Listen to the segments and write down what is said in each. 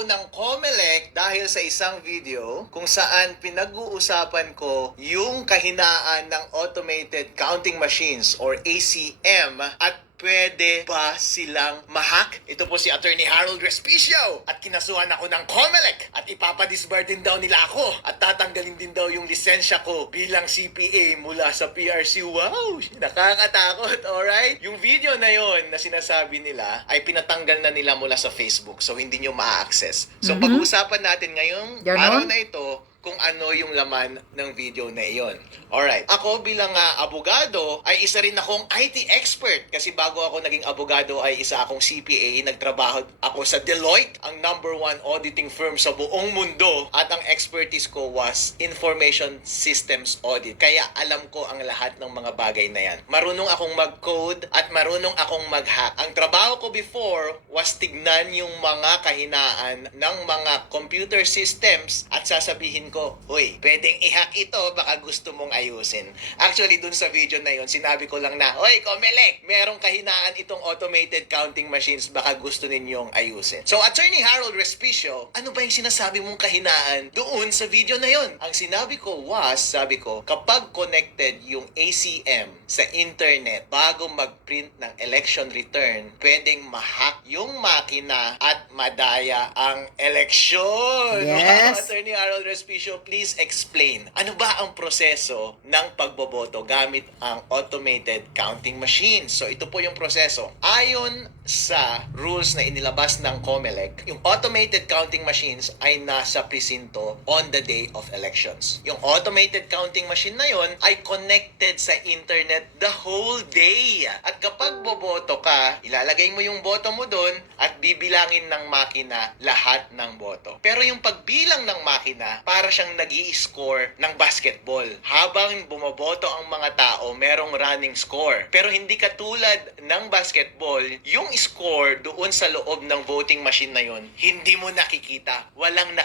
ako ng COMELEC dahil sa isang video kung saan pinag-uusapan ko yung kahinaan ng automated counting machines or ACM at pwede ba silang ma-hack? Ito po si Attorney Harold Respicio at kinasuhan ako ng COMELEC at ipapadisbar din daw nila ako at tatanggalin din daw yung lisensya ko bilang CPA mula sa PRC. Wow! Nakakatakot, alright? Yung video na yon na sinasabi nila ay pinatanggal na nila mula sa Facebook so hindi nyo ma-access. So pag-uusapan natin ngayong araw na ito kung ano yung laman ng video na iyon. Alright. Ako bilang abogado ay isa rin akong IT expert kasi bago ako naging abogado ay isa akong CPA. Nagtrabaho ako sa Deloitte, ang #1 auditing firm sa buong mundo at ang expertise ko was information systems audit. Kaya alam ko ang lahat ng mga bagay na yan. Marunong akong mag-code at marunong akong mag-hack. Ang trabaho ko before was tignan yung mga kahinaan ng mga computer systems at sasabihin ko, uy, pwedeng i-hack ito, baka gusto mong ayusin. Actually, dun sa video na yon sinabi ko lang na, uy, COMELEC, merong kahinaan itong automated counting machines, baka gusto ninyong ayusin. So, Attorney Harold Respicio, ano ba yung sinasabi mong kahinaan doon sa video na yon? Ang sinabi ko was, sabi ko, kapag connected yung ACM sa internet bago mag-print ng election return, pwedeng ma-hack yung makina at madaya ang eleksyon. Yes. Wow, Attorney Harold Respicio, please explain. Ano ba ang proseso ng pagboboto gamit ang automated counting machine? So ito po yung proseso. Ayon sa rules na inilabas ng COMELEC, yung automated counting machines ay nasa presinto on the day of elections. Yung automated counting machine na yon ay connected sa internet the whole day. At kapag boboto ka, ilalagay mo yung boto mo doon at bibilangin ng makina lahat ng boto. Pero yung pagbilang ng makina, para siyang nag-i-score ng basketball. Habang bumoboto ang mga tao, merong running score. Pero hindi katulad ng basketball, yung score doon sa loob ng voting machine na yon, hindi mo nakikita. Walang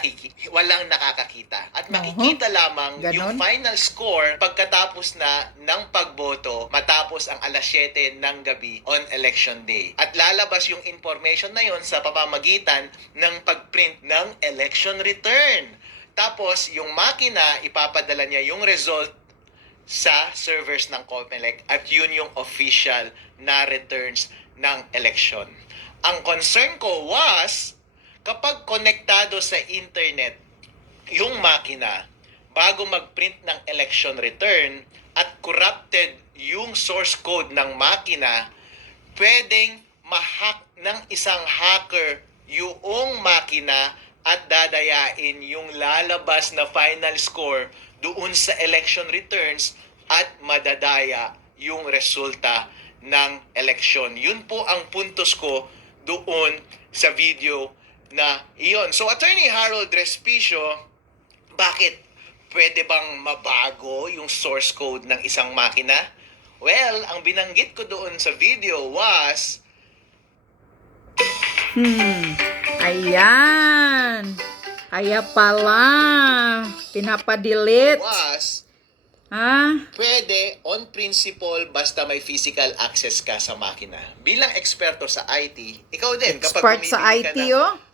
nakakakita. At makikita lamang yung final score pagkatapos na ng pagboto matapos ang alas 7 ng gabi on election day. At lalabas yung information na yon sa pamamagitan ng pagprint ng election return. Tapos, yung makina, ipapadala niya yung result sa servers ng COMELEC at yun yung official na returns ng election. Ang concern ko was, kapag konektado sa internet yung makina, bago mag-print ng election return at corrupted yung source code ng makina, pwedeng ma-hack ng isang hacker yung makina at dadayain yung lalabas na final score doon sa election returns at madadaya yung resulta ng eleksyon. Yun po ang puntos ko doon sa video na iyon. So, Attorney Harold Respicio, bakit pwede bang mabago yung source code ng isang makina? Well, ang binanggit ko doon sa video was Ayan. Kaya pala, pinapadelete. Pwede on principle basta may physical access ka sa makina. Bilang eksperto sa IT, ikaw din kapag Expert sa IT,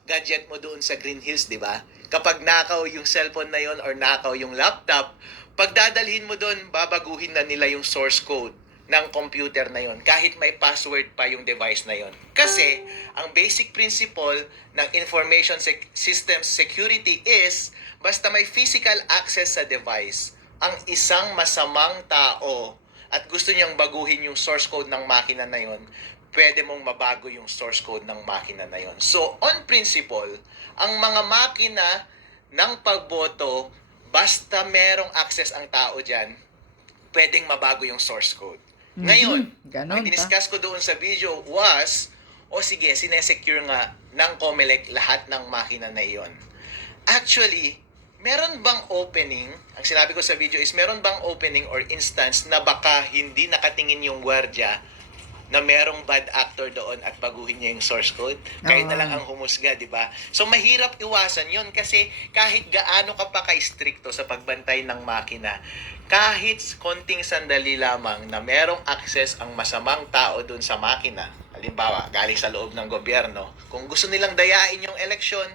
gadget mo doon sa Green Hills, di ba? Kapag nakaw yung cellphone na yon or nakaw yung laptop, pag dadalhin mo doon, babaguhin na nila yung source code ng computer na yon kahit may password pa yung device na yon. Kasi ang basic principle ng information systems security is basta may physical access sa device, ang isang masamang tao at gusto niyang baguhin yung source code ng makina na yon, pwede mong mabago yung source code ng makina na yon. So on principle, ang mga makina ng pagboto, basta merong access ang tao dyan, pwedeng mabago yung source code. Ngayon, ang diniscuss ko doon sa video was, sige, sinesecure nga ng COMELEC lahat ng makina na iyon. Actually, meron bang opening, ang sinabi ko sa video is, meron bang opening or instance na baka hindi nakatingin yung gwardiya na merong bad actor doon at baguhin niya yung source code. Kayo na lang ang humusga, di ba? So, mahirap iwasan yon kasi kahit gaano ka pa ka-stricto sa pagbantay ng makina, kahit konting sandali lamang na merong access ang masamang tao doon sa makina, halimbawa, galing sa loob ng gobyerno, kung gusto nilang dayain yung eleksyon,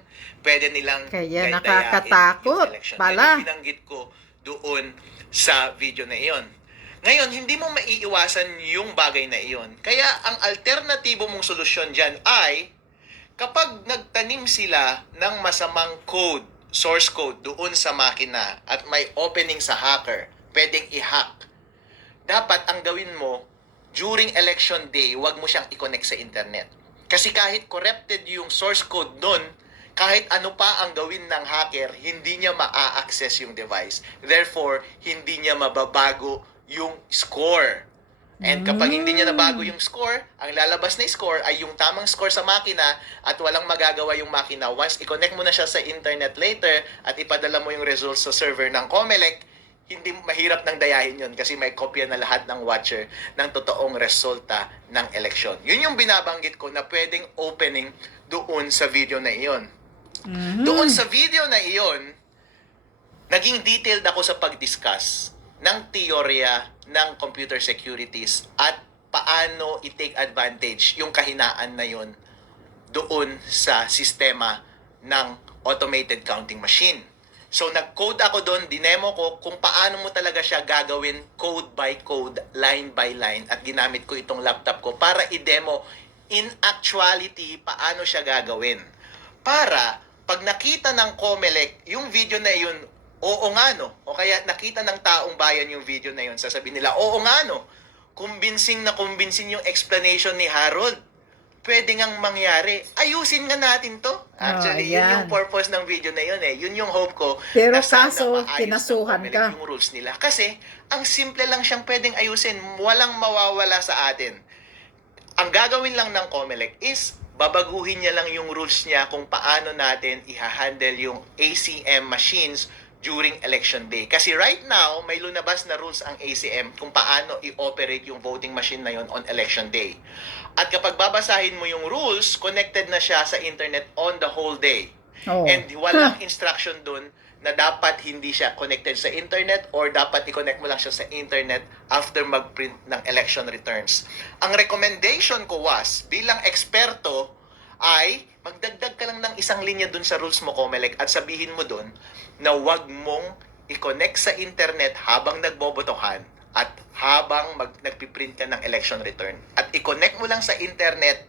pwede nilang Kaya dayain nakakatakot yung eleksyon. pala. Yan yung binanggit ko doon sa video na iyon. Ngayon, hindi mo maiiwasan yung bagay na iyon. Kaya ang alternatibo mong solusyon dyan ay kapag nagtanim sila ng masamang code, source code doon sa makina at may opening sa hacker, pwedeng i-hack. Dapat ang gawin mo, during election day, huwag mo siyang i-connect sa internet. Kasi kahit corrupted yung source code nun, kahit ano pa ang gawin ng hacker, hindi niya ma-access yung device. Therefore, hindi niya mababago yung score. And kapag hindi niya nabago yung score, ang lalabas na score ay yung tamang score sa makina at walang magagawa yung makina. Once i-connect mo na siya sa internet later at ipadala mo yung results sa server ng COMELEC, hindi mahirap nang dayahin yun kasi may kopya na lahat ng watcher ng totoong resulta ng eleksyon. Yun yung binabanggit ko na pwedeng opening doon sa video na iyon. Doon sa video na iyon, naging detailed ako sa pag-discuss ng teorya ng computer securities at paano i-take advantage yung kahinaan na yun doon sa sistema ng automated counting machine. So, nag-code ako doon, dinemo ko kung paano mo talaga siya gagawin code by code, line by line, at ginamit ko itong laptop ko para i-demo in actuality paano siya gagawin. Para, pag nakita ng COMELEC yung video na yun, oo nga no, o kaya nakita ng taong bayan yung video na yun, sasabihin nila, oo nga no, convincing yung explanation ni Harold. Pwede ngang mangyari. Ayusin nga natin to. Actually, yun yung purpose ng video na yun eh. Yun yung hope ko. Pero na sana kaso, maayos kinasuhan ng COMELEC ka. yung rules nila. Kasi, ang simple lang siyang pwedeng ayusin. Walang mawawala sa atin. Ang gagawin lang ng COMELEC is babaguhin niya lang yung rules niya kung paano natin i-handle yung ACM machines during election day. Kasi right now, may lunabas na rules ang ACM kung paano i-operate yung voting machine na yon on election day. At kapag babasahin mo yung rules, connected na siya sa internet on the whole day. Oh. And walang instruction dun na dapat hindi siya connected sa internet or dapat i-connect mo lang siya sa internet after mag-print ng election returns. Ang recommendation ko was, bilang eksperto, ay magdagdag ka lang ng isang linya dun sa rules mo, COMELEC, at sabihin mo dun na wag mong i-connect sa internet habang nagbobotohan at habang nagpiprint ka ng election return. At i-connect mo lang sa internet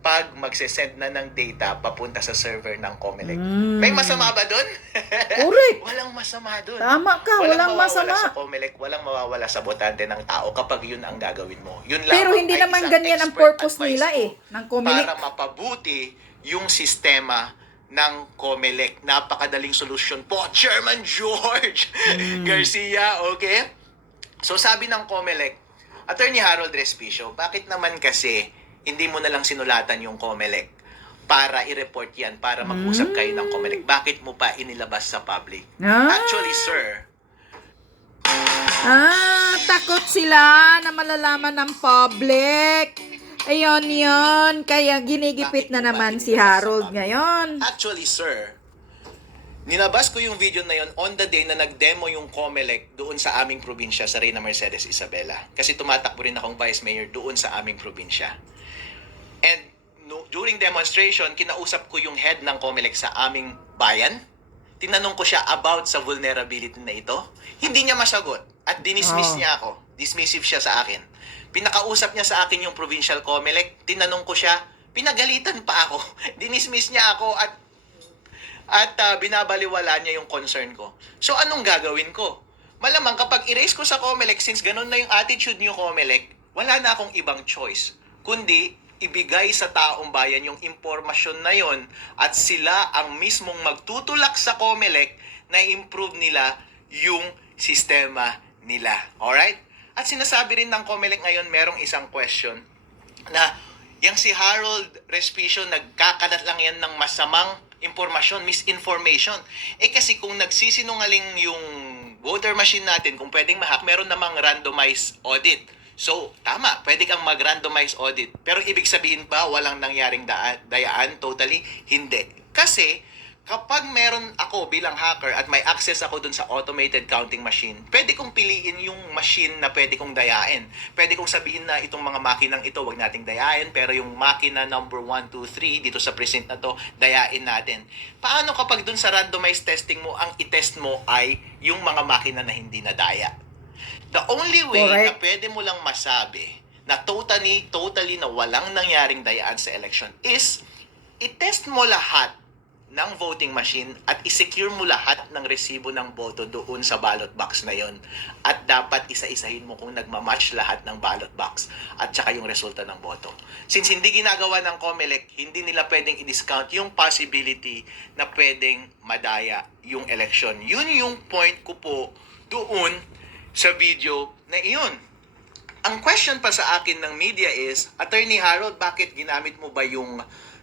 pag magsesend na ng data papunta sa server ng COMELEC. May masama ba dun? Correct. Walang masama dun. Tama ka, walang mawawala masama. sa COMELEC, walang mawawala sa botante ng tao kapag yun ang gagawin mo. Yun lang Pero hindi ay naman isang ganyan ang expert purpose advice nila ko eh, ng COMELEC. para mapabuti yung sistema ng COMELEC. Napakadaling solusyon po, Chairman George Garcia, okay? So sabi ng COMELEC, Attorney Harold Respicio, bakit naman kasi hindi mo na lang sinulatan yung COMELEC para i-report yan, para mag-usap kayo ng COMELEC? Bakit mo pa inilabas sa public? Actually, sir, Takot sila na malalaman ng public. Ayun yun. Kaya ginigipit na naman si Harold ngayon. Actually, sir, nilabas ko yung video na yon on the day na nag-demo yung COMELEC doon sa aming probinsya, sa Reyna Mercedes Isabela. Kasi tumatakbo rin akong vice mayor doon sa aming probinsya. And during demonstration, kinausap ko yung head ng COMELEC sa aming bayan. Tinanong ko siya about sa vulnerability na ito. Hindi niya masagot at dinismiss niya ako. Dismissive siya sa akin. Pinakausap niya sa akin yung provincial COMELEC. Tinanong ko siya, pinagalitan pa ako. Dinismiss niya ako at binabaliwala niya yung concern ko. So, anong gagawin ko? Malamang kapag i-raise ko sa COMELEC, since ganun na yung attitude niyo COMELEC, wala na akong ibang choice. Kundi, ibigay sa taong bayan yung impormasyon na yon at sila ang mismong magtutulak sa COMELEC na improve nila yung sistema nila. Alright? At sinasabi rin ng COMELEC ngayon, merong isang question na yung si Harold Respicio, nagkakalat lang yan ng masamang impormasyon, misinformation. Kasi kung nagsisinungaling yung voter machine natin, kung pwedeng ma-hack, meron namang randomized audit. So, tama, pwede kang mag-randomize audit. Pero ibig sabihin ba walang nangyaring dayaan? Totally, hindi. Kasi, kapag meron ako bilang hacker at may access ako dun sa automated counting machine, pwede kong piliin yung machine na pwede kong dayain. Pwede kong sabihin na itong mga makinang ito, wag nating dayain, pero yung makina number 1, 2, 3 dito sa precinct na to, dayain natin. Paano kapag dun sa randomized testing mo, ang itest mo ay yung mga makina na hindi nadaya? The only way na pwede mo lang masabi na totally na walang nangyaring dayaan sa election is itest mo lahat ng voting machine at isecure mo lahat ng resibo ng boto doon sa ballot box na yon. At dapat isa-isahin mo kung nagmamatch lahat ng ballot box at saka yung resulta ng boto. Since hindi ginagawa ng COMELEC, hindi nila pwedeng i-discount yung possibility na pwedeng madaya yung election. Yun yung point ko po doon sa video na iyon. Ang question pa sa akin ng media is, Attorney Harold, bakit ginamit mo ba yung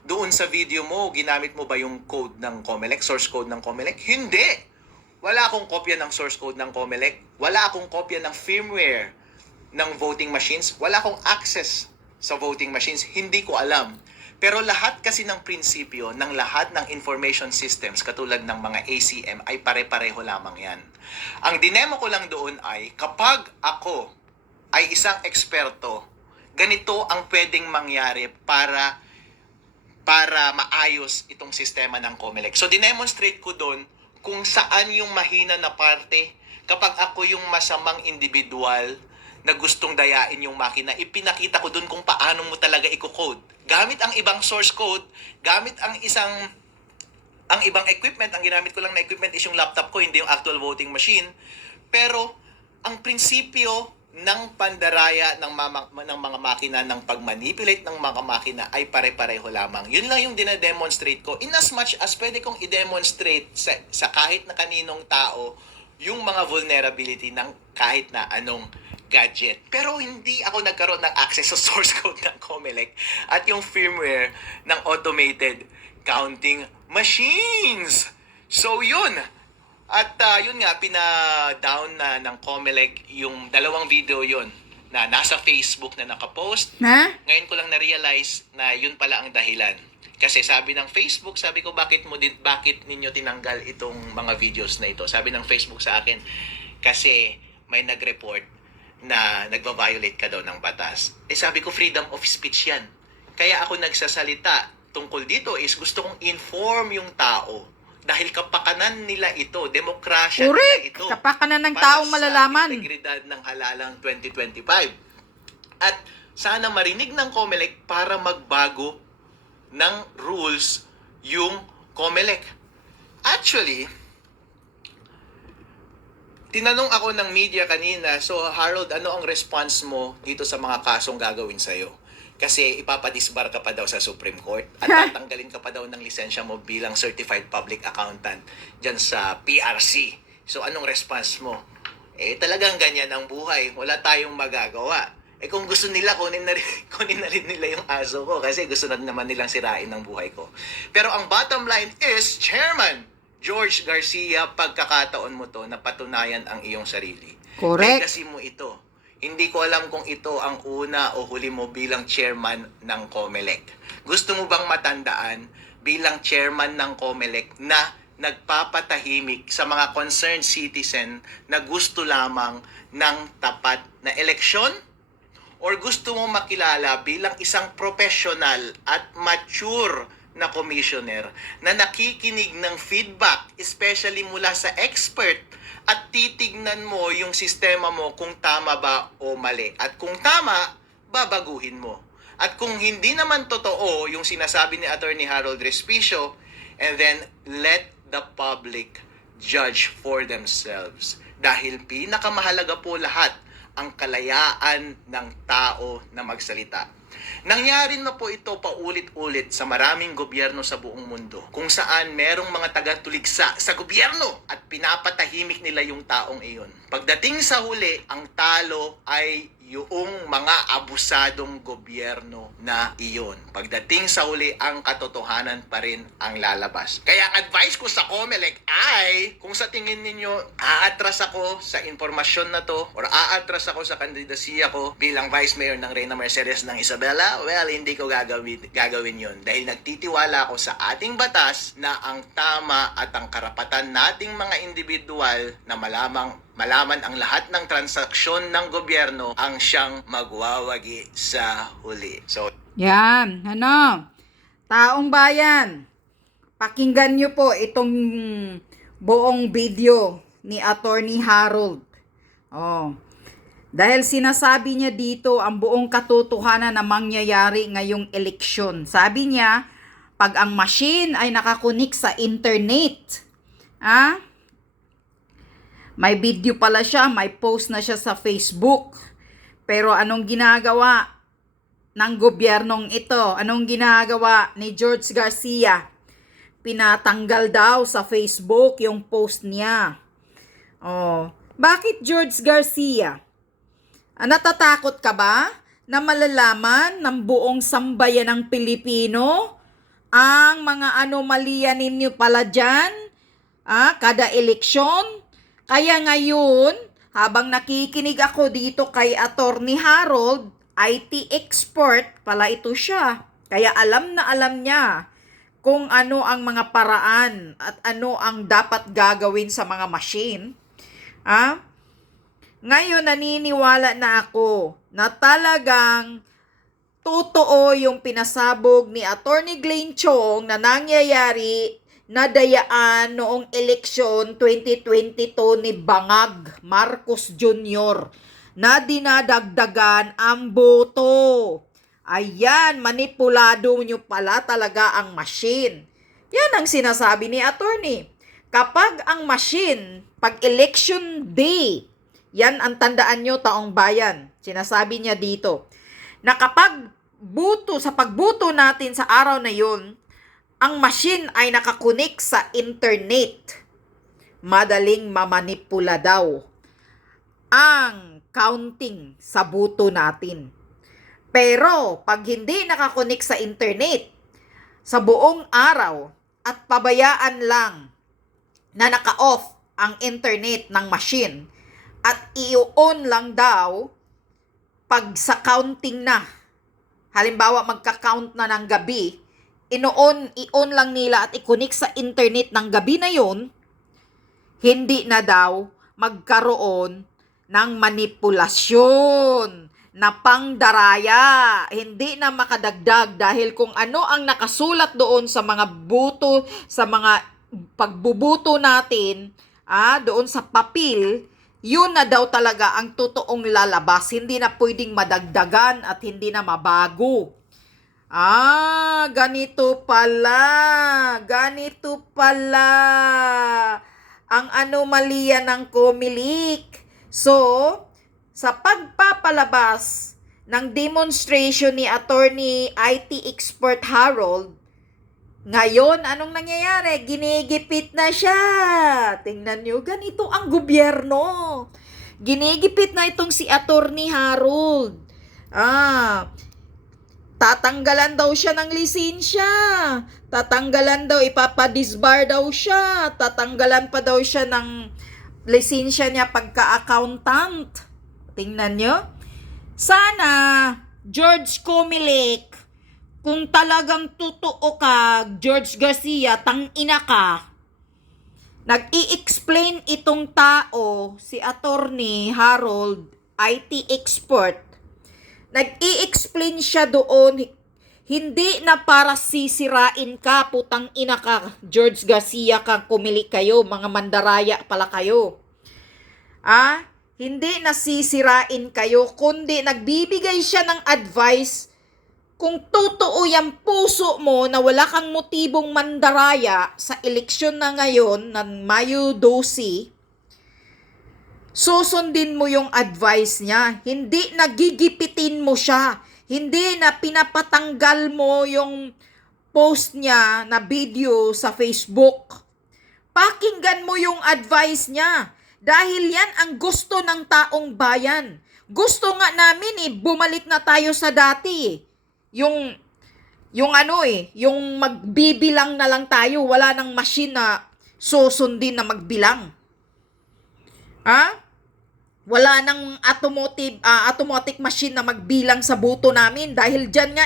doon sa video mo, ginamit mo ba yung code ng COMELEC, source code ng COMELEC? Hindi! Wala akong kopya ng source code ng COMELEC. Wala akong kopya ng firmware ng voting machines. Wala akong access sa voting machines. Hindi ko alam. Pero lahat kasi ng prinsipyo ng lahat ng information systems katulad ng mga ACM ay pare-pareho lamang yan. Ang dinemo ko lang doon ay kapag ako ay isang eksperto, ganito ang pwedeng mangyari para maayos itong sistema ng COMELEC. So, dinemonstrate ko doon kung saan yung mahina na parte. Kapag ako yung masamang individual na gustong dayain yung makina, ipinakita ko doon kung paano mo talaga i-code. Gamit ang ibang source code, gamit ang ibang equipment, ang ginamit ko lang na equipment is yung laptop ko, hindi yung actual voting machine. Pero, ang prinsipyo ng pandaraya ng mga makina, ng pagmanipulate ng mga makina ay pare-pareho lamang. Yun lang yung dinademonstrate ko. In as much as pwede kong i-demonstrate sa kahit na kaninong tao yung mga vulnerability ng kahit na anong gadget. Pero hindi ako nagkaroon ng access sa source code ng COMELEC at yung firmware ng automated counting machines. So yun. At yun nga, pina-down na ng COMELEC yung dalawang video yun na nasa Facebook na nakapost. Ha? Ngayon ko lang na-realize na yun pala ang dahilan. Kasi sabi ng Facebook, sabi ko bakit ninyo tinanggal itong mga videos na ito? Sabi ng Facebook sa akin, kasi may nag-report na nagva-violate ka daw ng batas. Sabi ko, freedom of speech yan. Kaya ako nagsasalita tungkol dito is gusto kong inform yung tao. Dahil kapakanan nila ito, demokrasya nila ito. Kapakanan ng taong malalaman. Para sa integridad ng halalang 2025. At sana marinig ng COMELEC para magbago ng rules yung COMELEC. Actually, tinanong ako ng media kanina, so Harold, ano ang response mo dito sa mga kasong gagawin sa'yo? Kasi ipapadisbar ka pa daw sa Supreme Court at tatanggalin ka pa daw ng lisensya mo bilang Certified Public Accountant dyan sa PRC. So anong response mo? Talagang ganyan ang buhay. Wala tayong magagawa. Kung gusto nila, kunin na rin nila yung aso ko kasi gusto na naman nilang sirain ang buhay ko. Pero ang bottom line is, Chairman George Garcia, pagkakataon mo to na patunayan ang iyong sarili. Correct. Legacy mo ito. Hindi ko alam kung ito ang una o huli mo bilang chairman ng COMELEC. Gusto mo bang matandaan bilang chairman ng COMELEC na nagpapatahimik sa mga concerned citizen na gusto lamang ng tapat na eleksyon? Or gusto mo makilala bilang isang professional at mature na commissioner na nakikinig ng feedback, especially mula sa expert, at titignan mo yung sistema mo kung tama ba o mali. At kung tama, babaguhin mo. At kung hindi naman totoo yung sinasabi ni Attorney Harold Respicio, and then let the public judge for themselves. Dahil pinakamahalaga po lahat ang kalayaan ng tao na magsalita. Nangyari na po ito paulit-ulit sa maraming gobyerno sa buong mundo kung saan merong mga taga-tuligsa sa gobyerno at pinapatahimik nila yung taong iyon. Pagdating sa huli, ang talo ay yung mga abusadong gobyerno na iyon. Pagdating sa huli, ang katotohanan pa rin ang lalabas. Kaya advice ko sa COMELEC ay, kung sa tingin ninyo, aatras ako sa informasyon na to, or aatras ako sa kandidasiya ko bilang Vice Mayor ng Reyna Mercedes ng Isabela, well, hindi ko gagawin yun. Dahil nagtitiwala ako sa ating batas na ang tama at ang karapatan nating mga individual na malaman ang lahat ng transaksyon ng gobyerno ang siyang magwawagi sa huli. So, Yan, taong bayan, pakinggan nyo po itong buong video ni Attorney Harold. Dahil sinasabi niya dito ang buong katotohanan na mangyayari ngayong eleksyon. Sabi niya, pag ang machine ay nakakunik sa internet, may video pala siya, may post na siya sa Facebook. Pero anong ginagawa ng gobyernong ito? Anong ginagawa ni George Garcia? Pinatanggal daw sa Facebook yung post niya. Bakit George Garcia? Natatakot ka ba na malalaman ng buong sambayan ng Pilipino ang mga anomalya ninyo pala dyan? Kada eleksyon? Kaya ngayon, habang nakikinig ako dito kay Attorney Harold, IT expert pala ito siya. Kaya alam na alam niya kung ano ang mga paraan at ano ang dapat gagawin sa mga machine. Ngayon, naniniwala na ako na talagang totoo yung pinasabog ni Attorney Glenn Chong na nangyayari na dayaan noong eleksyon 2022 ni Bangag Marcos Jr. na dinadagdagan ang boto. Ayan, manipulado nyo pala talaga ang machine. Yan ang sinasabi ni Attorney. Kapag ang machine, pag election day, yan ang tandaan nyo taong bayan. Sinasabi niya dito na kapag sa pagbuto natin sa araw na yun, ang machine ay nakakunik sa internet, madaling mamanipula daw ang counting sa buto natin. Pero pag hindi nakakunik sa internet sa buong araw at pabayaan lang na naka-off ang internet ng machine at i-on lang daw pag sa counting na, halimbawa magka-count na ng gabi, i-on lang nila at i-connect sa internet ng gabi na yon, hindi na daw magkaroon ng manipulasyon na pangdaraya. Hindi na makadagdag dahil kung ano ang nakasulat doon sa mga buto, sa mga pagbubuto natin, doon sa papel, yun na daw talaga ang totoong lalabas. Hindi na pwedeng madagdagan at hindi na mabago. Ganito pala. Ganito pala ang anomalya ng COMELEC. So, sa pagpapalabas ng demonstration ni Attorney IT expert Harold, ngayon, anong nangyayari? Ginigipit na siya. Tingnan nyo, ganito ang gobyerno. Ginigipit na itong si Attorney Harold. Tatanggalan daw siya ng lisensya. Tatanggalan daw, ipapadisbar daw siya. Tatanggalan pa daw siya ng lisensya niya pagka-accountant. Tingnan nyo. Sana, George COMELEC, kung talagang totoo ka, George Garcia, tangina ka, nag-i-explain itong tao, si Attorney Harold, IT expert, nag-i-explain siya doon, hindi na para sisirain ka, putang ina ka, George Garcia ka, COMELEC kayo, mga mandaraya pala kayo. Hindi na sisirain kayo, kundi nagbibigay siya ng advice kung totoo yung puso mo na wala kang motibong mandaraya sa eleksyon na ngayon ng Mayo 12, susundin mo yung advice niya. Hindi nagigipitin mo siya. Hindi na pinapatanggal mo yung post niya na video sa Facebook. Pakinggan mo yung advice niya. Dahil yan ang gusto ng taong bayan. Gusto nga namin bumalik na tayo sa dati. Yung yung magbibilang na lang tayo, wala nang machine na susundin na magbilang. Ha? Wala nang automatic machine na magbilang sa buto namin dahil dyan nga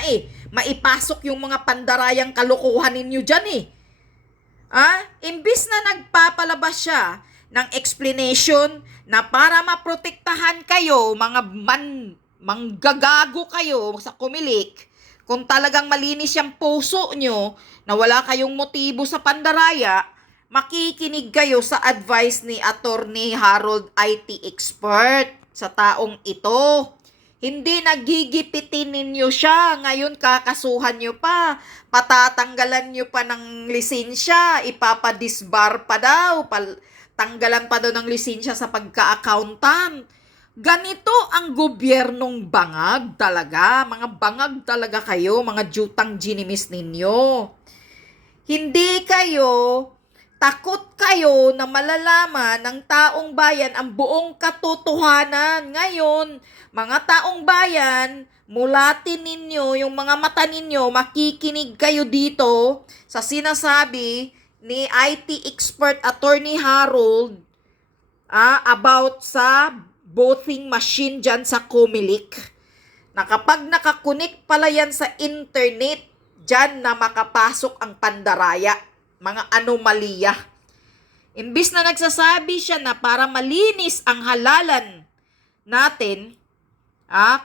maipasok yung mga pandarayang kalokohan ninyo dyan Imbis na nagpapalabas siya ng explanation na para maprotektahan kayo, mga manggagago kayo sa Comelec, kung talagang malinis yung puso nyo na wala kayong motibo sa pandaraya, makikinig kayo sa advice ni Attorney Harold IT Expert sa taong ito. Hindi nagigipitin ninyo siya. Ngayon kakasuhan nyo pa. Patatanggalan nyo pa ng lisensya. Ipapadisbar pa daw. Tanggalan pa daw ng lisensya sa pagka-accountant. Ganito ang gobyernong bangag talaga. Mga bangag talaga kayo. Mga jutang ginimis ninyo. Hindi kayo... Takot kayo na malalaman ng taong bayan ang buong katotohanan. Ngayon, mga taong bayan, mulatin ninyo, yung mga mata ninyo, makikinig kayo dito sa sinasabi ni IT Expert Attorney Harold about sa voting machine dyan sa Comelec. Na kapag nakakunik pala yan sa internet, dyan na makapasok ang pandaraya. Mga anomalya. Imbis na nagsasabi siya na para malinis ang halalan natin,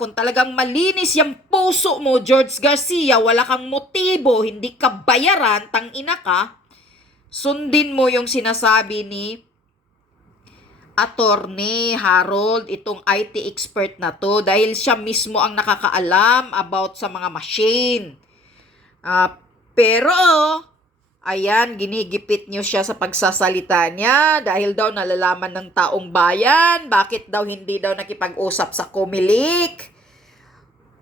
kung talagang malinis yung puso mo, George Garcia, wala kang motibo, hindi ka bayaran, tangina ka, sundin mo yung sinasabi ni Attorney Harold, itong IT expert na to, dahil siya mismo ang nakakaalam about sa mga machine. Pero, ayan, ginigipit nyo siya sa pagsasalita niya dahil daw nalalaman ng taong bayan. Bakit daw hindi daw nakipag-usap sa Comelec?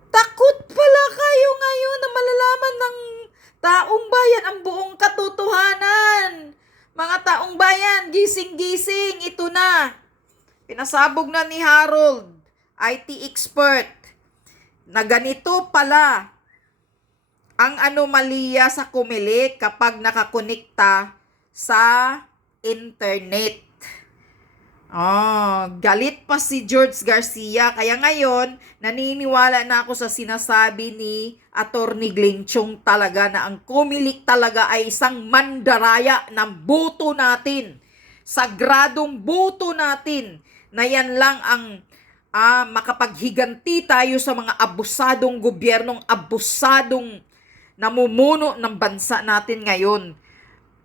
Takot pala kayo ngayon na malalaman ng taong bayan ang buong katotohanan. Mga taong bayan, gising-gising, ito na. Pinasabog na ni Harold, IT expert, na ganito pala ang anomalya sa Comelec kapag nakakonekta sa internet. Galit pa si George Garcia. Kaya ngayon, naniniwala na ako sa sinasabi ni Attorney Glenn Chong talaga na ang Comelec talaga ay isang mandaraya ng boto natin. Sagradong boto natin na yan lang ang makapaghiganti tayo sa mga abusadong gobyernong, abusadong namumuno ng bansa natin ngayon.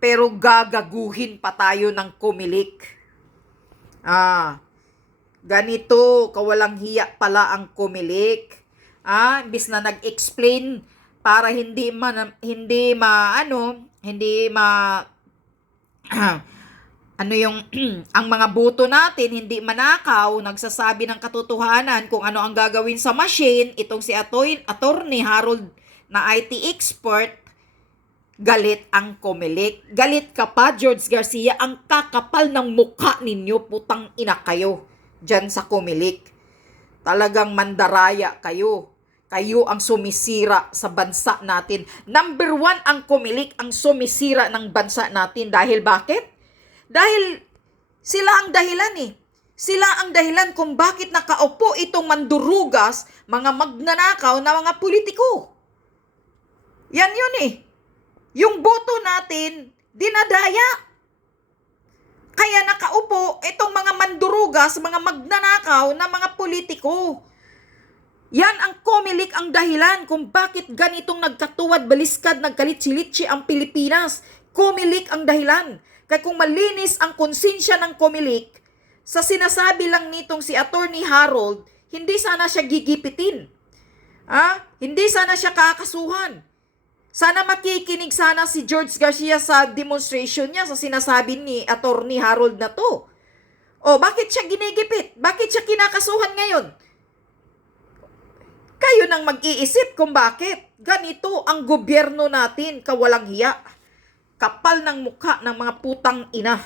Pero gagaguhin pa tayo ng Comelec. Ganito, kawalang hiya pala ang Comelec. Imbis na nag-explain para hindi ang mga boto natin hindi manakaw, nagsasabi ng katotohanan kung ano ang gagawin sa machine, itong si Attorney Harold na IT expert, galit ang Comelec. Galit ka pa, George Garcia, ang kakapal ng mukha ninyo, putang ina kayo, dyan sa Comelec. Talagang mandaraya kayo. Kayo ang sumisira sa bansa natin. Number 1 ang Comelec ang sumisira ng bansa natin. Dahil bakit? Dahil sila ang dahilan Sila ang dahilan kung bakit nakaupo itong mandurugas, mga magnanakaw na mga politiko. Yan yun Yung boto natin, dinadaya. Kaya nakaupo itong mga mandurugas, mga magnanakaw na mga politiko. Yan ang Comelec ang dahilan kung bakit ganitong nagkatuwad, baliskad, nagkalitsi-litsi ang Pilipinas. Comelec ang dahilan. Kaya kung malinis ang konsensya ng Comelec, sa sinasabi lang nitong si Attorney Harold, hindi sana siya gigipitin. Hindi sana siya kakasuhan. Sana makikinig sana si George Garcia sa demonstration niya sa sinasabi ni Attorney Harold na to. Bakit siya ginigipit? Bakit siya kinakasuhan ngayon? Kayo nang mag-iisip kung bakit. Ganito ang gobyerno natin, kawalang hiya. Kapal ng mukha ng mga putang ina.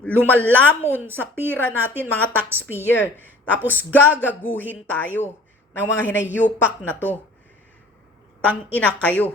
Lumalamon sa pira natin, mga taxpayer. Tapos gagaguhin tayo ng mga hinayupak na to. Tang ina kayo.